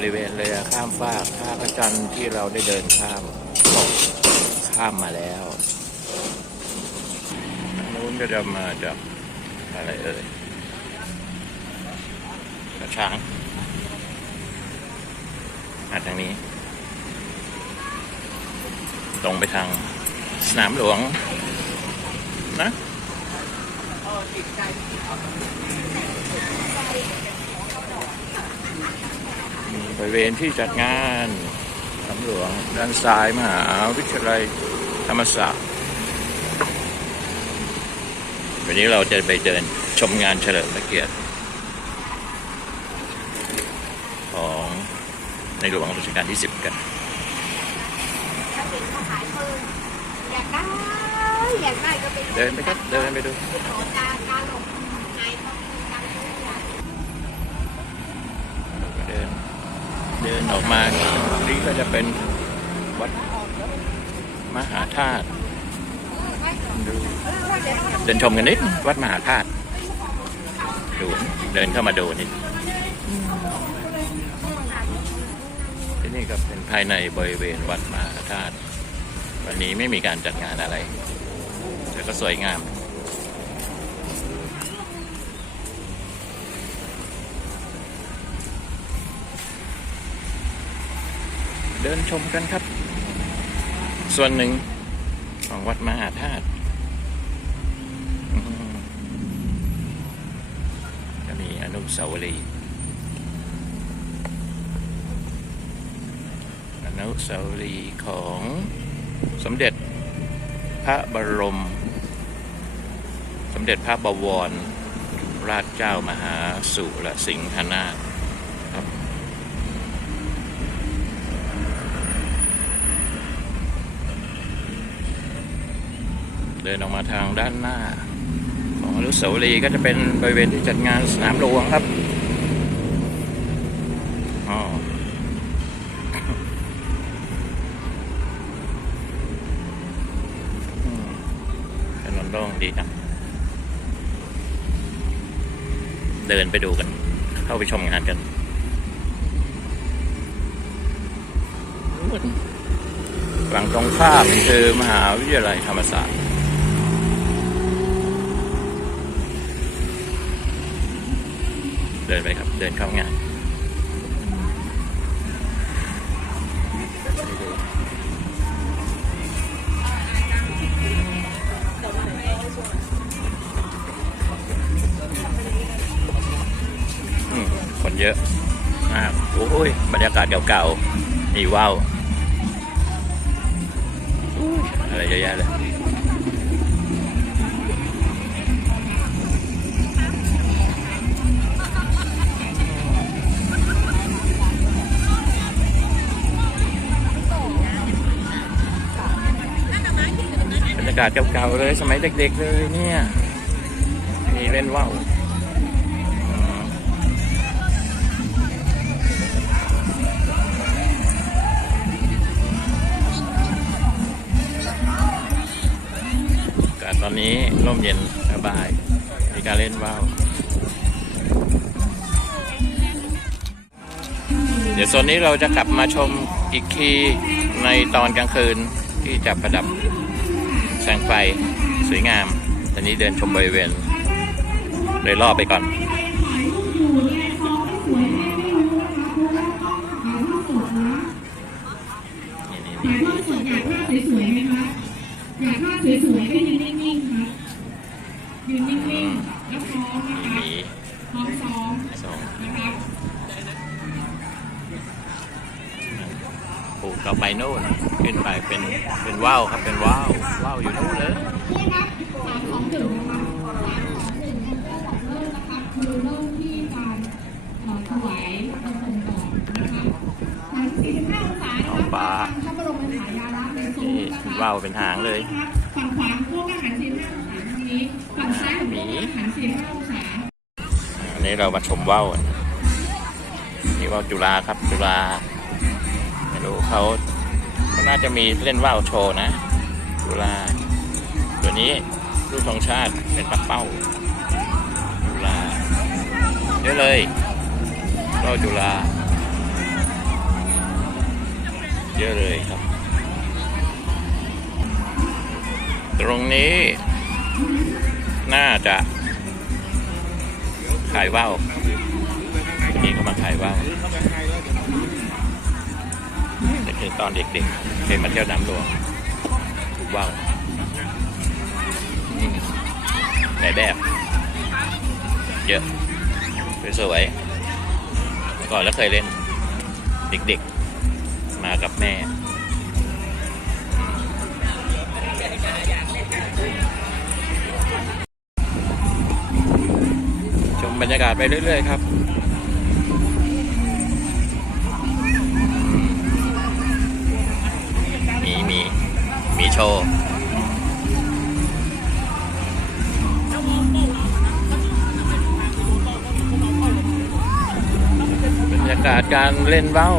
บริเวณเรือข้ามฟากท่าพระจันทร์ที่เราได้เดินข้ามข้ามมาแล้วนู้นก็จะมาจากอะไรเอ่ยกระช้างมาทางนี้ ตรงไปทางสนามหลวง นะ บริเวณที่จัดงานสนามหลวงด้านซ้ายมหาวิทยาลัยธรรมศาสตร์ วันนี้เราจะไปเดินชมงานเฉลิมพระเกียรติ ของในหลวงรัชกาลที่ 10 กันถ้าเป็นเขาขายปืนอยากได้อยากได้ก็ไปเดินไปครับเดินไปดู โอตาการหลบนายต้องมีการซื้ออยาก เดิน เดินออกมานี่ก็จะเป็นวัดมหาธาตุดูเดินชมกันนิดวัดมหาธาตุดูเดินเข้ามาดูนิดที่นี่ก็เป็นภายในบริเวณวัดมหาธาตุวันนี้ไม่มีการจัดงานอะไรแต่ก็สวยงาม ดินชมกันครับ ส่วนหนึ่งของวัดมหาธาตุจะมีอนุสาวรีย์อนุสาวรีย์ของสมเด็จพระบรม สมเด็จพระบวร ราชเจ้ามหาสุรสิงหนาถครับ เดินออกมาทางด้านหน้า ของอนุสาวรีย์ก็จะเป็นบริเวณที่จัดงานสนามหลวงครับอ๋ออืมถนนโล่งดีจังเดินไปดูกัน เข้าไปชมงานกันนู่นฝั่งตรงข้ามคือมหาวิทยาลัยธรรมศาสตร์ เดินไปครับ เดินเข้างานคนเยอะมากโอ้ย บรรยากาศเก่าๆนี่ว้าวอะไรเยอะแยะเลย กาศเก่าๆเลยสมัยเด็กๆเลยเนี่ยมีเล่นว่าวตอนนี้ร่มเย็นสบาย มีการเล่นว่าวเดี๋ยวโซนนี้เราจะกลับมาชมอีกทีในตอนกลางคืนที่จะประดับ สงไฟสวยงาม ตอนนี้เดินชมบริเวณโดยรอบไปก่อนถ่ายทอดสดอยากภาพสวยๆไหมคะอยากภาพสวยๆก็ยืนนิ่งๆครับยืนนิ่งๆแล้วพร้อมนะคะพร้อมซ้อมสองนะครับ ปลูกต่อไปโน่นขึ้นไปเป็นเป็นว่าวครับเป็นว่าวว่าวอยู่นู่นเลยเริ่มนะคะเริ่มที่การถือไหว้กระผมก่อนนะคะหันศีรษะขวานะคองฟ้านี่ว่าวเป็นหางเลยฝั่งขวาพวกอาหาร45องศาทางนี้ฝั่งซ้ายของพวกอาหาร45องศาอันนี้เรามาชมว่าวนี่ว่าวจุฬาครับจุฬา ไม่รู้เขาเขาน่าจะมีเล่นว่าวโชว์นะจุฬาตัวนี้รูปธงชาติเป็นปักเป้าจุฬาเยอะเลยว่าจุฬาเยอะเลยครับ ตรงนี้ น่าจะ ขายว่าวทีนี้ก็มาขายว่าว คือตอนเด็กๆเคยมาเที่ยวน้ำหลวงถูกว่าวอืมในแบบ เยอะสวยๆก่อนแล้วเคยเล่น เด็กๆ มากับแม่ชมบรรยากาศไปเรื่อย ๆ ครับ ชว์ บรรยากาศการเล่นเบ้า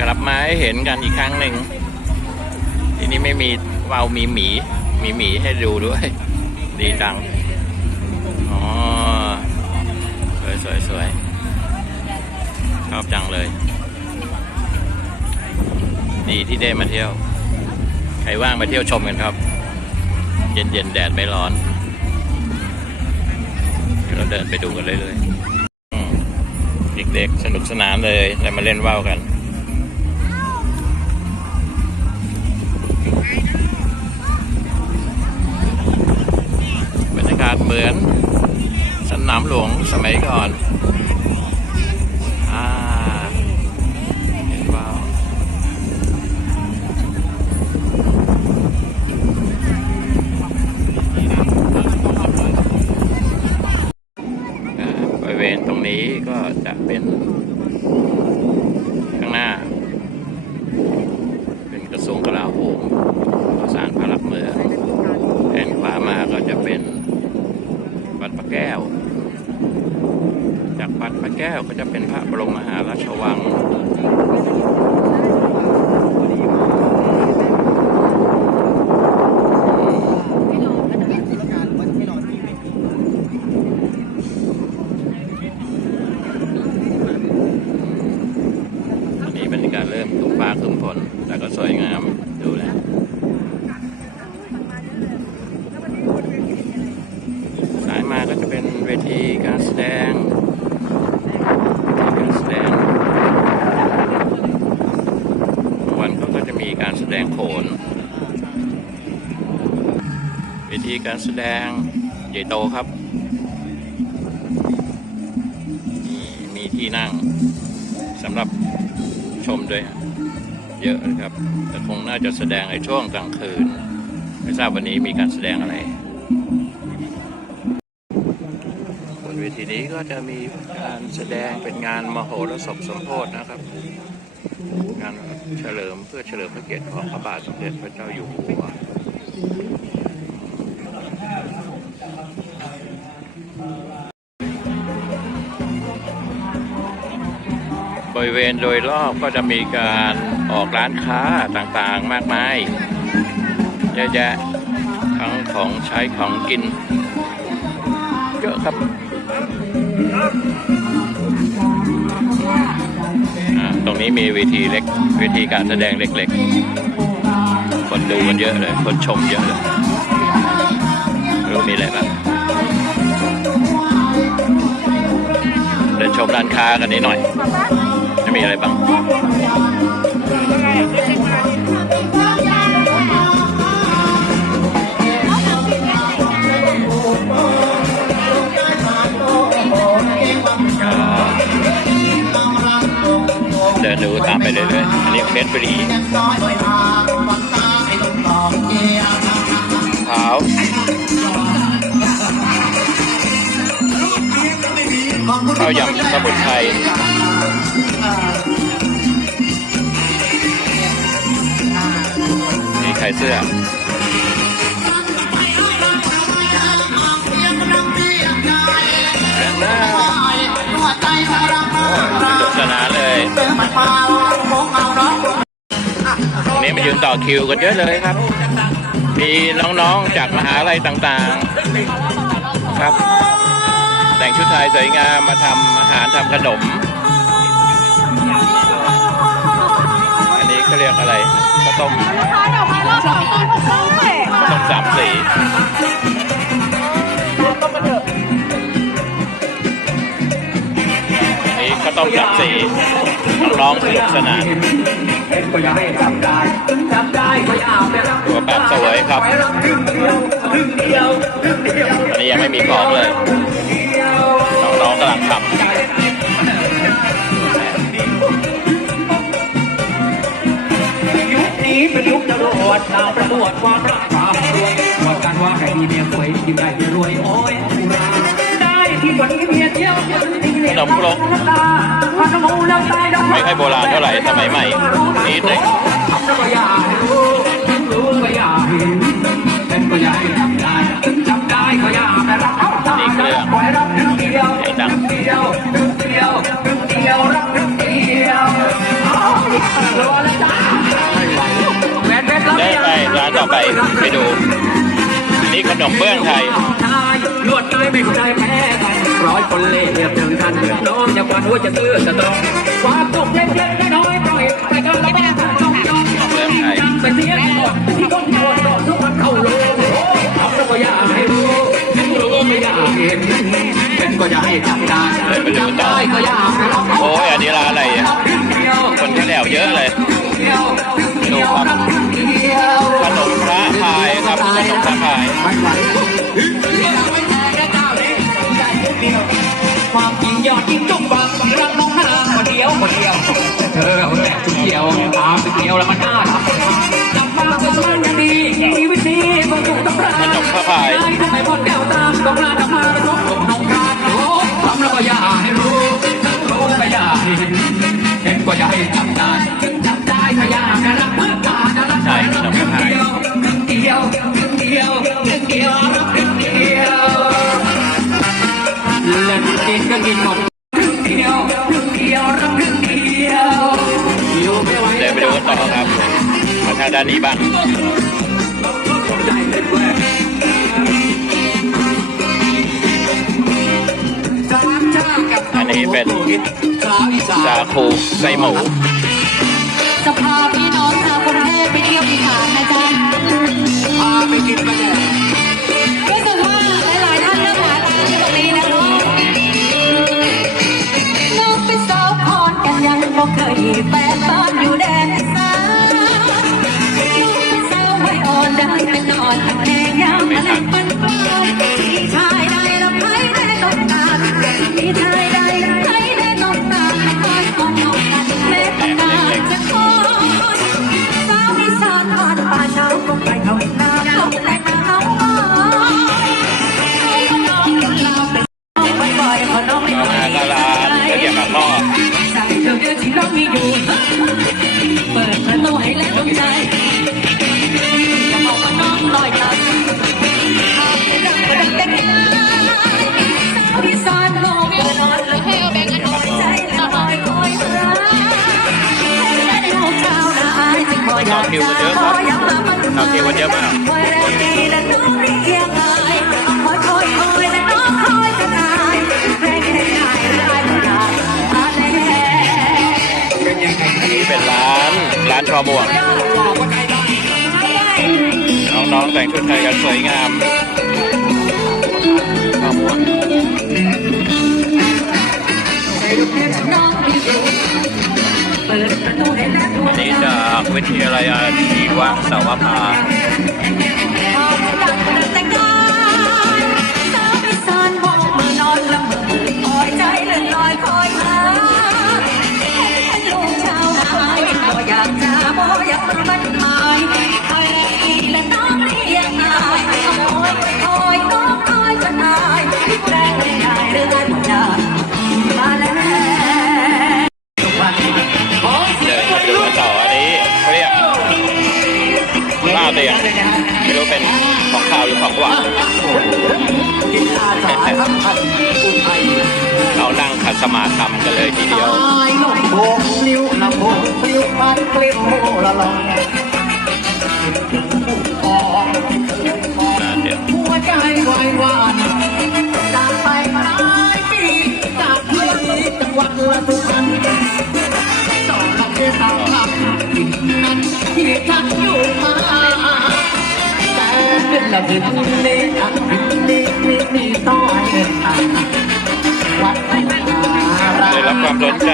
กลับมาให้เห็นกันอีกครั้งหนึ่ง ทีนี้ไม่มีเบ้ามีหมี มีหมีให้ดูด้วย ดีจัง อ๋อ สวยสวยสวยชอบจังเลย ดีที่ได้มาเที่ยว ใครว่างมาเที่ยวชมกันครับ เย็นเย็นๆแดดไม่ร้อน เราเดินไปดูกันเรื่อยๆเด็กๆสนุกสนานเลยได้มาเล่นว่าวกันบรรยากาศเหมือนสนามหลวงสมัยก่อน ทีการแสดงใหญ่โตครับมีมีที่นั่งสำหรับชมด้วย เยอะนะครับ แต่คงน่าจะแสดงในช่วงกลางคืน ไม่ทราบวันนี้มีการแสดงอะไรบนเวทีนี้ก็จะมีการแสดงเป็นงานมโหรสพสมโพธินะครับงานเฉลิมเพื่อเฉลิมพระเกียรติของพระบาทสมเด็จพระเจ้าอยู่หัว เวณโดยรอบก็จะมีการออกร้านค้าต่างๆมากมายเยอะแยะทั้งของใช้ของกิน เยอะครับตรงนี้มีเวทีเล็กเวทีการแสดงเล็กๆ คนดูกันเยอะเลย คนชมเยอะเลยรู้มีอะไรบ้างเดินชมร้านค้ากันนิดหน่อย มีอะไรบ้างเดินดูตามไปเรื่อยๆอันนี้เพชรบุรีขาวข้าวยำสมุนไพร ขายเสื้อแรงมาเลยตรงนี้มายืนต่อคิวกันเยอะเลยครับ มีน้องๆจากมหาลัยต่างๆ ครับ แต่งชุดไทยสวยงามมาทำอาหารทำขนม อันนี้รียกอะไร ข้าต้มนะคะดอกไม้รอบสองต้นข้าวต้มแหละข้าวต้มสามสีนี่ข้าต้มสามสีน้องสนุกสนานก็ย่าให้จับได้จับได้ก็อย่าไปรับตัวแบบสวยครับไปรับครึ่งเดียวครึ่งเดียวครึ่งเดียวอันนี้ยังไม่มีของเลยน้องๆกำลังทยุ เป็นยุคจรวดดาวประกวดความรักความรวยว่าการว่าใครมีเมียสวยยิ่งได้เมียรวยโอ้ยได้ที่วันนี้เมียเที่ยวขนมครกไม่ค่อยโบราณเท่าไหร่สมัยใหม่นี่เด็กทำแล้วก็อย่าให้รู้รู้ก็อย่าเห็นเป็นก็อย่าให้จับได้จับได้ก็อย่าไปรับเอาตาปล่รับเดียวครึ่ง ไปไปดูนี่ขนมเบื้องไทยลวดลายไม่ได้แพ้กันร้อยคนเล่ห์ถึงกันเหมือน้องอย่าฝันว่าจะซื้อจะต้องความสุขเล็กๆน้อยๆปล่อยไปก็แล้วกันจ้องจ้องเบื้องไทยไปเสียก่อนที่คนโดนโดนทุกคนเข้าโลงทำแล้วก็อย่าให้รู้รู้ไม่อยากเห็นเป็นก็อย่าให้จำได้จำได้ก็อยาไปรับโอ้ยอันนี้ร้านอะไรอะคนแถวเยอะเลยดูครับายครับขนมพระพาเล็กใจเดียวความจริงยอดจริงจุกบังรักน้องนาคนเดียวคนเดียวเธอเอาแต่ชุดเดียวตามไปเดียวแล้วมันน่ารักจำมาเป็นมันยังดีชีวิตนี้ก็ถูกต้องรักขนมพรได้ทำไมหมดแก้วตามต้องลาต้องมาไปทบทบน้องการโอ้ทำแล้วก็อย่าให้รู้รู้ก็อย่าให้เห็นเห็นก็อย่าให้จำได้จำได้ เดียวรักเดียวเล่นกินก็กินหมดครึ่งเดียวครึ่งเดียวรับครึ่งเดียวอยู่ไม่ไหวเดินไปดูกันต่อครับมาทางด้านนี้บ้างใจเต้นแหวกสามชากับอันนี้เป็นสาวอีสาสานคูไส้หมูจะพาพี่น้องชาวกรุงเทพไปเที่ยวอีสานนะจ๊ะพาไปกินมาแด แฟนบ้านอยู่แดนอีสานน้องเป็นสาวไว้อ่อนได้แต่นอนแดงยามอะไรปันป้ายที่ชายใดละใครได้ต้องการที่ชาย ร้านชอมวกน้องๆแต่งชุดไทยกันสวยงามทอมวงอันนี้จากวิทยาลัยอาชีวะสาวภา ได้รับความสนใจ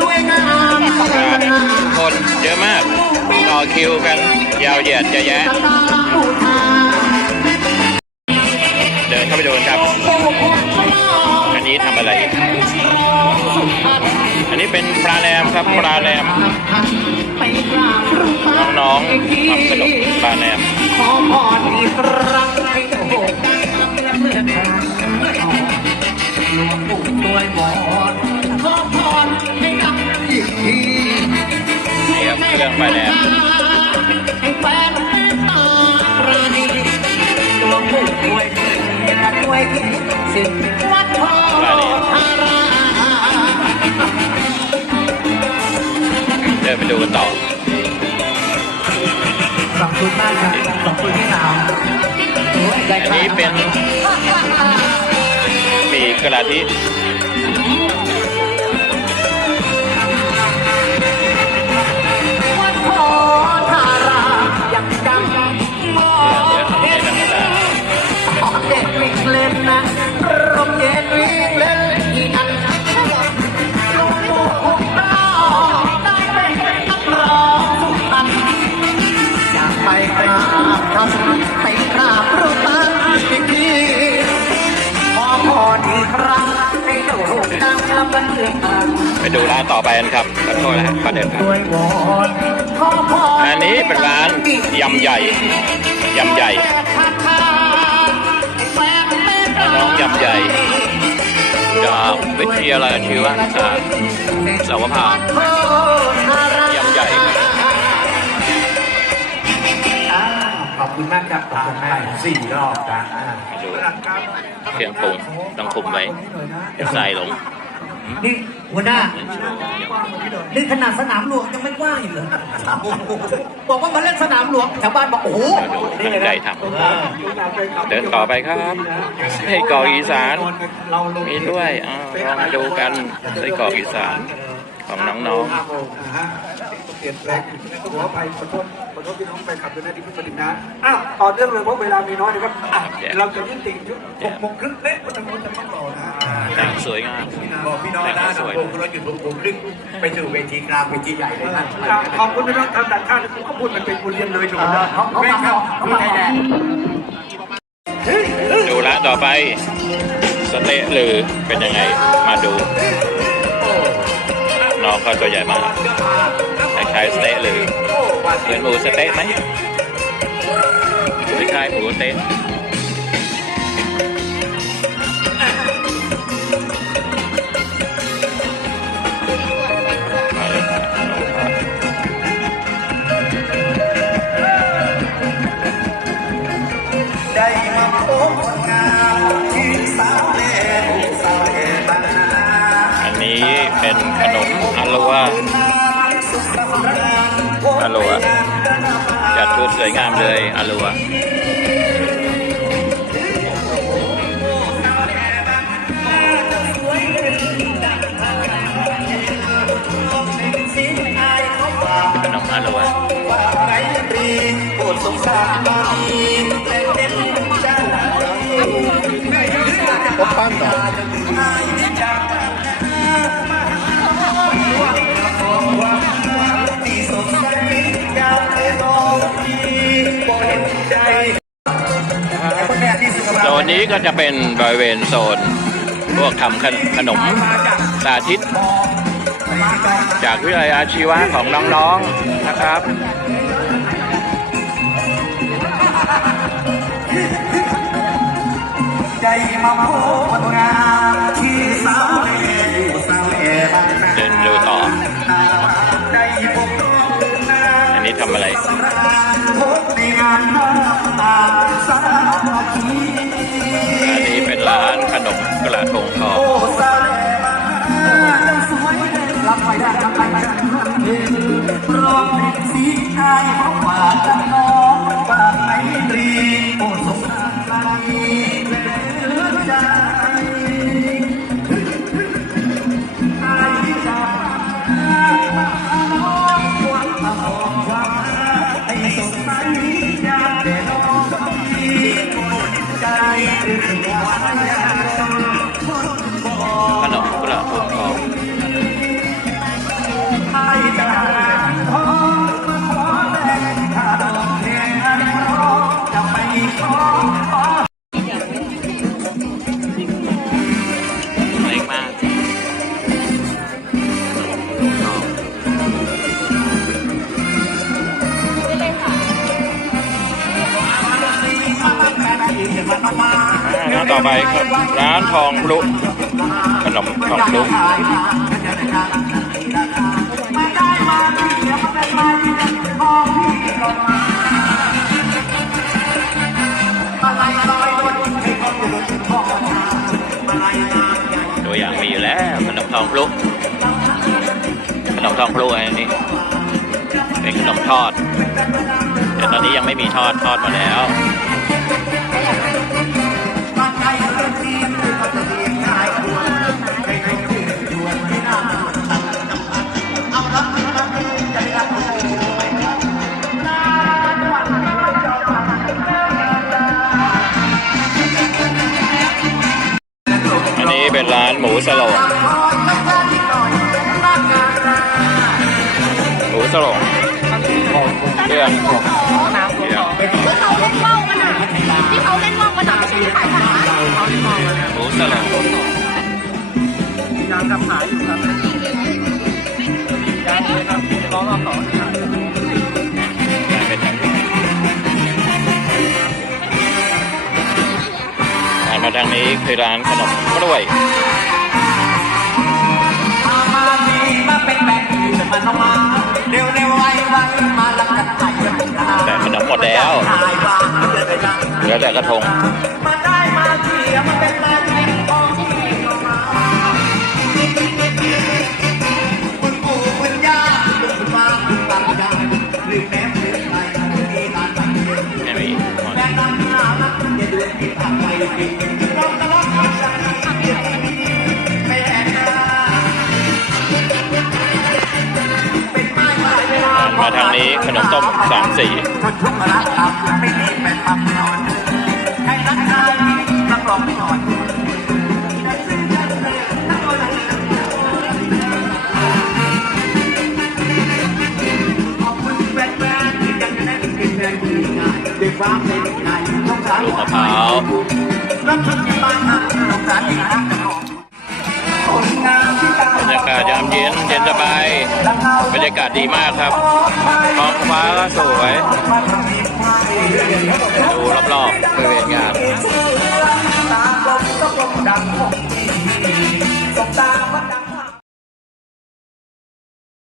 สวยงามจากคนเยอะมาก ต่อคิวกันยาวเหยียดเยอะแยะ เดินเข้าไปดูกันครับ อันนี้ทำอะไร อันนี้เป็นปลาแรมครับปลาแรมน้องๆทำขนมปลาแรมขอพรอีกครั้งให้โอ้ เรื่องไปแล้วยเถิดด้วยสิ่งเดินไปดูกันต่อขอบคุณมากครับขอบคุณที่เราโอ้ยได้อันนี้เป็นหมีกระทิ ไปดูร้านต่อไปกันครับขอโทษนะฮะประเด็นครับด้วยวอนขอพรอันนี้เป็นร้านยำใหญ่ยำใหญ่น้องยำใหญ่จากวิทยาลัยอาชีวศึกษาสาวภายำใหญ่ขอบคุณมากครับขอบคุณมากสี่รอบนะดูเครื่องปรุงต้องคุมไว้เดี๋ยวใส่ลง นี่หัวหน้า นี่ขนาดสนามหลวงยังไม่กว้างอีกเหรอบอกว่ามาเล่นสนามหลวงชาวบ้านบอกโอ้โหมาดูทางใดทำเดินต่อไปครับไส้กรอกอีสานมีด้วยอ้าวลองมาดูกันไส้กรอกอีสานของน้องเปลี่ยนแปลงขออภัยขอโทษขอโทษพี่น้องไปขับด้วยนะที่เพิ่งมาถึงนะอ้าวต่อเนื่องเลยเพราะเวลามีน้อยนะครับอะเราจะยื่นติ่งหกโมงครึ่งเละวันจะจะต้องต่อนะๆ แต่งสวยงาม บอกพี่น้องแต่งนะสวยวงเราหยุดวงวงครึ่งไปสู่เวทีกลางเวทีใหญ่เลยนะขอบคุณพี่น้องทางต่างชาติผมก็พูดมันเป็นบุญเรียนเลยถูกเอไหมอเขาเขาแม่มาครับเขาคือมาไทยแลนด์ดูร้านต่อไปสเต๊ะหรือเป็นยังไงมาดู น้องเขาตัวใหญ่มากคล้ายๆสเต๊ะหรือเหมือนหมูสเต๊ะไหมคล้ายๆหมูสเต๊ะ มอาอาลัวจัดชุดสวยงามเลยอาลัวขนมอาลัวไหนรีโปรดสงสารบางทีแต่เน้นใจผมปั้นเหรอ โซนนี้ก็จะเป็นบริเวณโซนพวกทำขนมสาธิต จากวิทยาลัยอาชีวะของน้องๆนะครับใจมาโพคนงามที่สาวเล่อยู่สาวเล่บ้านนาเดินดูต่อได้พบน้องเดินหน้าอันนี้ทำอะไร แต่ตอนนี้ยังไม่มีทอดทอดมาแล้วอันนี้เป็นร้านหมูสลงหมูสลง เรื่องเครื่องที่เขาเล่นว่าวกันอะที่เขาเล่นว่าวกันอะไม่ใช่ที่ขายผักนะหมูสโลงยังทำขายอยู่ครับยังเลยครับร้องรอบสองมาทางนี้คือร้านขนมกล้วยมาดีมาเป็นแบบนี้มันออกมา แต่ขนมหมดแล้วเหลือแต่กระทงไม่มี มาทางนี้ขนมต้มสามสีคนทุกข์รักทำไม่ดีไปทำนอนให้รักได้รับรองไม่นอนขอบคุณแฟนๆที่ยังได้เป็นแฟนดีงานด้วยความเป็นใจต้องการลูกมะพร้าวรับทุกที่บ้านนะต้องการที่รักกันหมดคนงามที่ตาบร รยากาศยามเย็นเย็นสบายบรรยากาศดีมากครับท้องฟ้าก็สวยดูรอบๆบริเวณงาน